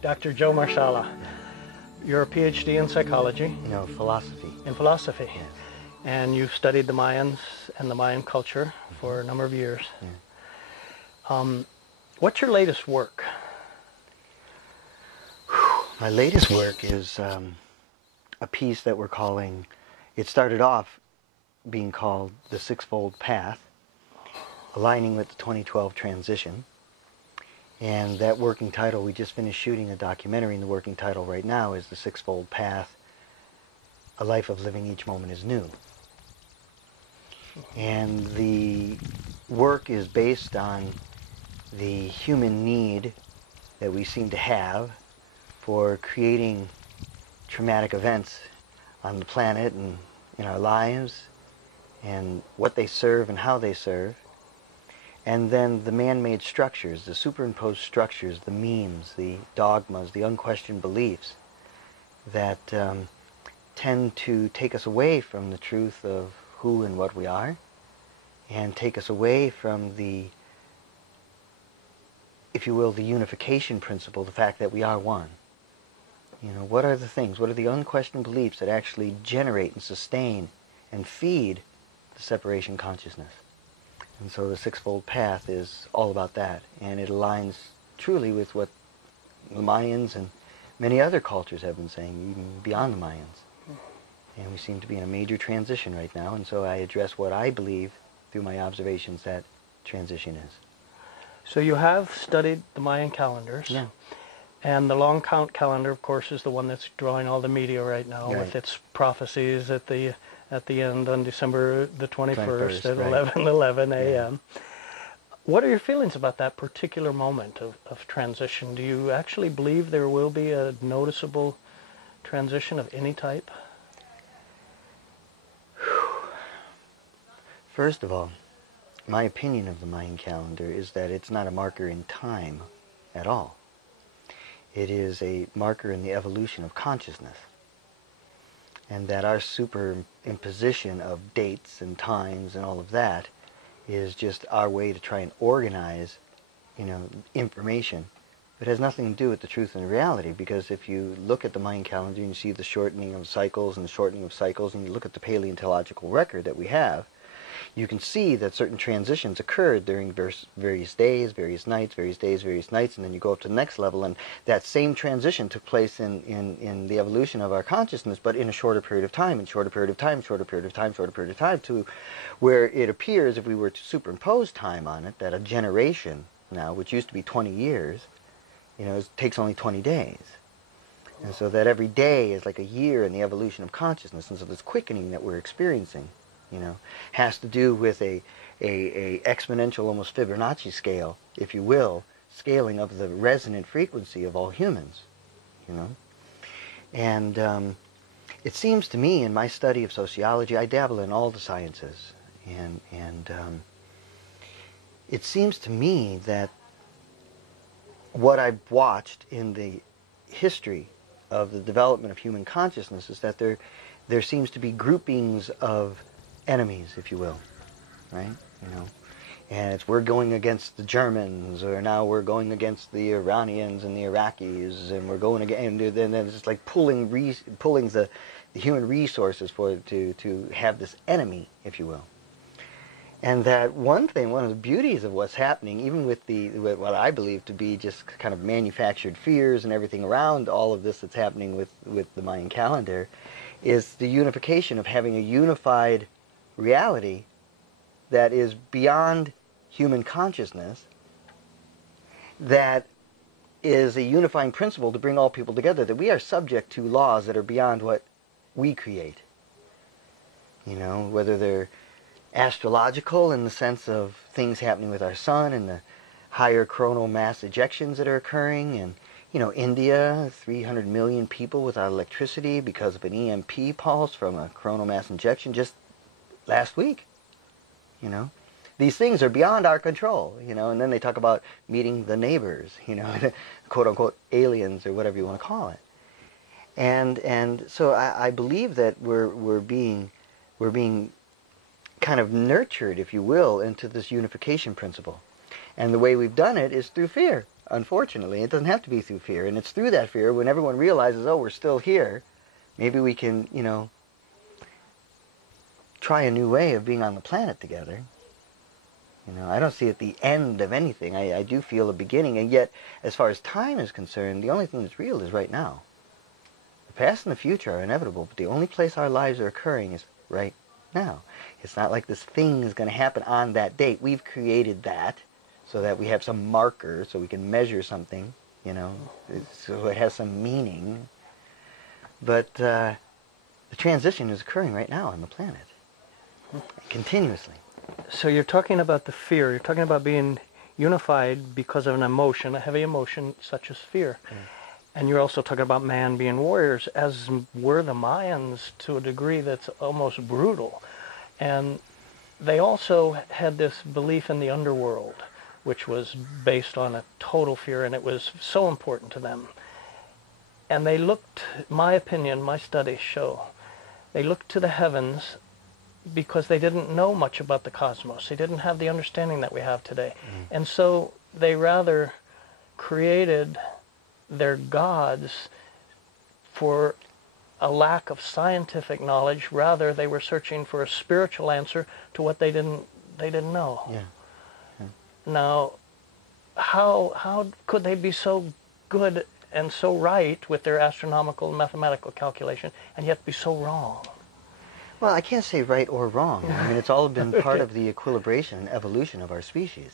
Dr. Joe Marsala. You're a PhD in psychology. No, philosophy. In philosophy. Yes. And you've studied the Mayans and the Mayan culture for a number of years. Yeah. What's your latest work? My latest work is a piece that we're calling, it started off being called The Sixfold Path, aligning with the 2012 transition. And that working title, we just finished shooting a documentary, and the working title right now is The Sixfold Path, A Life of Living Each Moment is New. And the work is based on the human need that we seem to have for creating traumatic events on the planet and in our lives, and what they serve and how they serve. And then the man-made structures, the superimposed structures, the memes, the dogmas, the unquestioned beliefs that tend to take us away from the truth of who and what we are, and take us away from the, if you will, the unification principle, the fact that we are one. You know, what are the things, what are the unquestioned beliefs that actually generate and sustain and feed the separation consciousness? And so the Sixfold Path is all about that, and it aligns truly with what the Mayans and many other cultures have been saying, even beyond the Mayans. And we seem to be in a major transition right now, and so I address what I believe through my observations that transition is. So you have studied the Mayan calendars. Yeah. And the long count calendar, of course, is the one that's drawing all the media right now, Right. with its prophecies at the end on December the 21st at right. 11 a.m. Yeah. What are your feelings about that particular moment of transition? Do you actually believe there will be a noticeable transition of any type? First of all, my opinion of the Mayan calendar is that it's not a marker in time at all. It is a marker in the evolution of consciousness. And that our superimposition of dates and times and all of that is just our way to try and organize, you know, information. It has nothing to do with the truth and the reality, because if you look at the Mayan calendar and you see the shortening of cycles and the shortening of cycles, and you look at the paleontological record that we have, you can see that certain transitions occurred during various days, various nights, various days, various nights, and then you go up to the next level, and that same transition took place in the evolution of our consciousness, but in a shorter period of time, and shorter period of time, shorter period of time, shorter period of time, to where it appears, if we were to superimpose time on it, that a generation now, which used to be 20 years, you know, takes only 20 days. And so that every day is like a year in the evolution of consciousness, and so this quickening that we're experiencing, you know, has to do with a exponential, almost Fibonacci scale, if you will, scaling of the resonant frequency of all humans, you know. And it seems to me, in my study of sociology, I dabble in all the sciences, and it seems to me that what I've watched in the history of the development of human consciousness is that there seems to be groupings of enemies, if you will, right? You know, and it's we're going against the Germans, or now we're going against the Iranians and the Iraqis, and we're going again, and then it's just like pulling the human resources to have this enemy, if you will. And that one of the beauties of what's happening, even with what I believe to be just kind of manufactured fears and everything around all of this that's happening with the Mayan calendar, is the unification of having a unified reality that is beyond human consciousness, that is a unifying principle to bring all people together, that we are subject to laws that are beyond what we create. You know, whether they're astrological in the sense of things happening with our sun and the higher coronal mass ejections that are occurring, and, you know, India, 300 million people without electricity because of an EMP pulse from a coronal mass injection just last week. You know, these things are beyond our control, you know, and then they talk about meeting the neighbors, you know, quote unquote aliens, or whatever you want to call it. And so I believe that we're being kind of nurtured, if you will, into this unification principle. And the way we've done it is through fear. unfortunately. It doesn't have to be through fear. And it's through that fear when everyone realizes, oh, we're still here, maybe we can, try a new way of being on the planet together. I don't see it the end of anything. I do feel a beginning. And yet, as far as time is concerned, the only thing that's real is right now. The past and the future are inevitable, but the only place our lives are occurring is right now. It's not like this thing is going to happen on that date. We've created that so that we have some marker, so we can measure something, so it has some meaning. But the transition is occurring right now on the planet, continuously. So you're talking about the fear. You're talking about being unified because of an emotion, a heavy emotion such as fear. And you're also talking about man being warriors, as were the Mayans to a degree that's almost brutal. And they also had this belief in the underworld, which was based on a total fear, and it was so important to them. And they looked, my opinion, my studies show, they looked to the heavens because they didn't know much about the cosmos. They didn't have the understanding that we have today. And so they rather created their gods for a lack of scientific knowledge. Rather, they were searching for a spiritual answer to what they didn't know. Yeah. Now, how could they be so good and so right with their astronomical and mathematical calculation and yet be so wrong? Well, I can't say right or wrong. I mean, it's all been part of the equilibration and evolution of our species.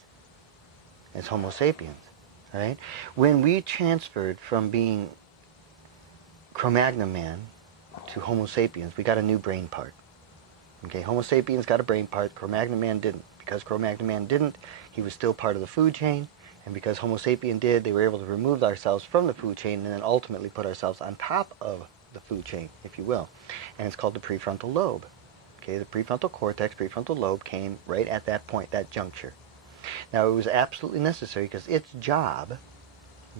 It's Homo sapiens, right? When we transferred from being Cro-Magnon man to Homo sapiens, we got a new brain part. Okay, Homo sapiens got a brain part, Cro-Magnon man didn't. Because Cro-Magnon man didn't, he was still part of the food chain, and because Homo sapien did, they were able to remove ourselves from the food chain and then ultimately put ourselves on top of the food chain, if you will. And it's called the prefrontal lobe. Okay, the prefrontal cortex, prefrontal lobe came right at that point, that juncture. Now, it was absolutely necessary because its job,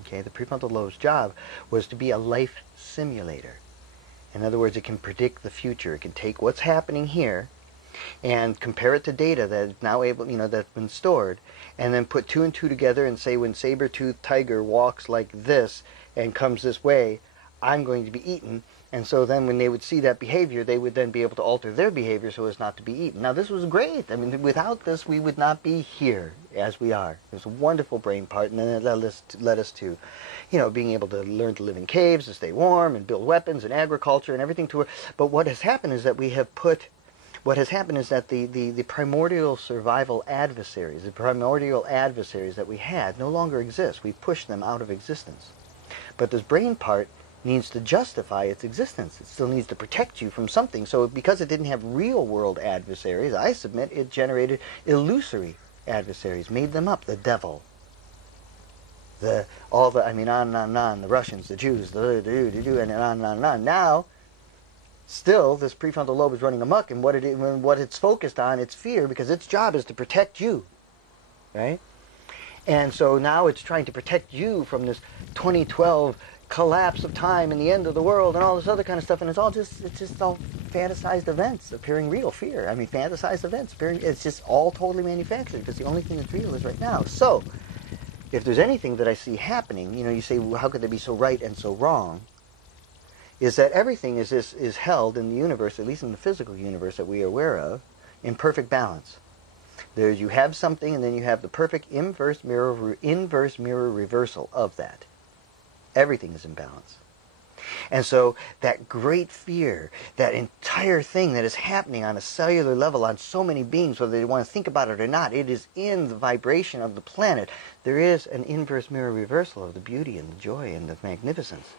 okay, the prefrontal lobe's job was to be a life simulator. In other words, it can predict the future. It can take what's happening here and compare it to data that's now able, that's been stored, and then put two and two together and say, when saber-toothed tiger walks like this and comes this way, I'm going to be eaten. And so then when they would see that behavior, they would then be able to alter their behavior so as not to be eaten. Now, this was great. I mean, without this, we would not be here as we are. It was a wonderful brain part, and then it led us to, being able to learn to live in caves, to stay warm, and build weapons, and agriculture, and everything to it. But what has happened is that the primordial survival adversaries, the primordial adversaries that we had no longer exist. We pushed them out of existence. But this brain part needs to justify its existence. It still needs to protect you from something. So because it didn't have real-world adversaries, I submit it generated illusory adversaries, made them up, the devil. On and on, the Russians, the Jews, and on. Now, still, this prefrontal lobe is running amok, and what it's focused on, it's fear, because its job is to protect you, right? And so now it's trying to protect you from this 2012 collapse of time and the end of the world and all this other kind of stuff, and it's just all fantasized events appearing real. Fear, fantasized events appearing, it's just all totally manufactured, because the only thing that's real is right now. So, if there's anything that I see happening, you say, well, how could they be so right and so wrong? Is that everything is held in the universe, at least in the physical universe that we are aware of, in perfect balance. You have something, and then you have the perfect inverse mirror reversal of that. Everything is in balance. And so that great fear, that entire thing that is happening on a cellular level on so many beings, whether they want to think about it or not, it is in the vibration of the planet. There is an inverse mirror reversal of the beauty and the joy and the magnificence.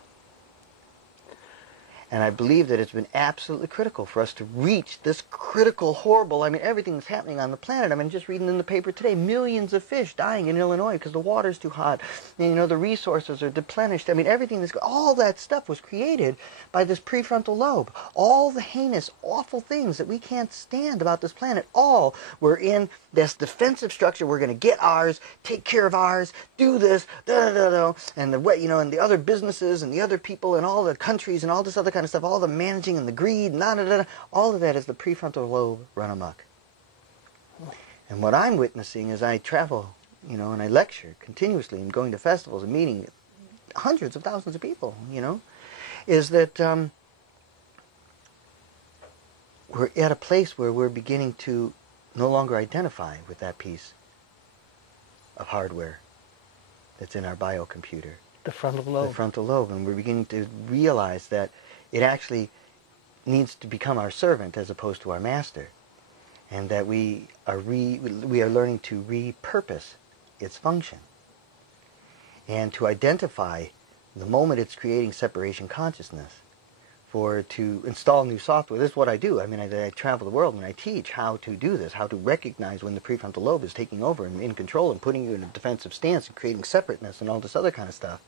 And I believe that it's been absolutely critical for us to reach this critical, horrible, everything that's happening on the planet. Just reading in the paper today, millions of fish dying in Illinois because the water's too hot. And, the resources are deplenished. Everything all that stuff was created by this prefrontal lobe. All the heinous, awful things that we can't stand about this planet, all were in this defensive structure. We're going to get ours, take care of ours, do this, and and the other businesses and the other people and all the countries and all this other kind of stuff, all the managing and the greed, all of that is the prefrontal lobe run amok. And what I'm witnessing as I travel you know, and I lecture continuously and going to festivals and meeting hundreds of thousands of people, you know, is that we're at a place where we're beginning to no longer identify with that piece of hardware that's in our biocomputer. The frontal lobe. The frontal lobe. And we're beginning to realize that it actually needs to become our servant as opposed to our master. And that we are learning to repurpose its function. And to identify the moment it's creating separation consciousness, to install new software. This is what I do. I mean, I travel the world and I teach how to do this, how to recognize when the prefrontal lobe is taking over and in control and putting you in a defensive stance and creating separateness and all this other kind of stuff.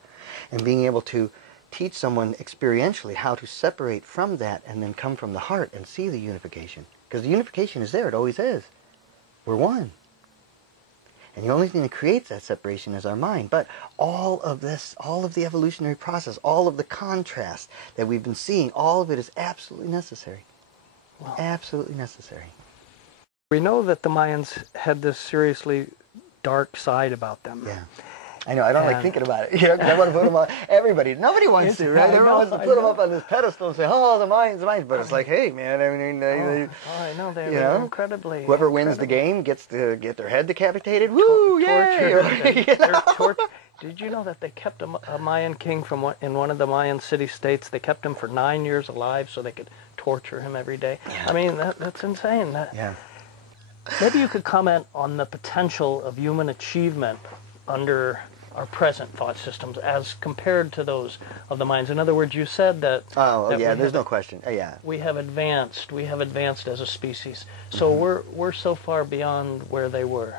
And being able to teach someone experientially how to separate from that and then come from the heart and see the unification. Because the unification is there. It always is. We're one. And the only thing that creates that separation is our mind. But all of this, all of the evolutionary process, all of the contrast that we've been seeing, all of it is absolutely necessary. Wow. Absolutely necessary. We know that the Mayans had this seriously dark side about them. Yeah. I know, I don't like thinking about it. You know, 'cause I want to put them on everybody. Nobody wants to, right? Everyone wants to put them up on this pedestal and say, oh, the Mayans, the Mayans. But it's like, hey, man, I mean, I know, they're incredibly... Whoever wins the game gets to get their head decapitated. Woo, yay! Did you know that they kept a Mayan king in one of the Mayan city-states? They kept him for 9 years alive so they could torture him every day. Yeah. I mean, that's insane. Yeah. Maybe you could comment on the potential of human achievement under our present thought systems as compared to those of the Mayans. In other words, you said that... there's no question. Yeah. We have advanced as a species. So we're so far beyond where they were.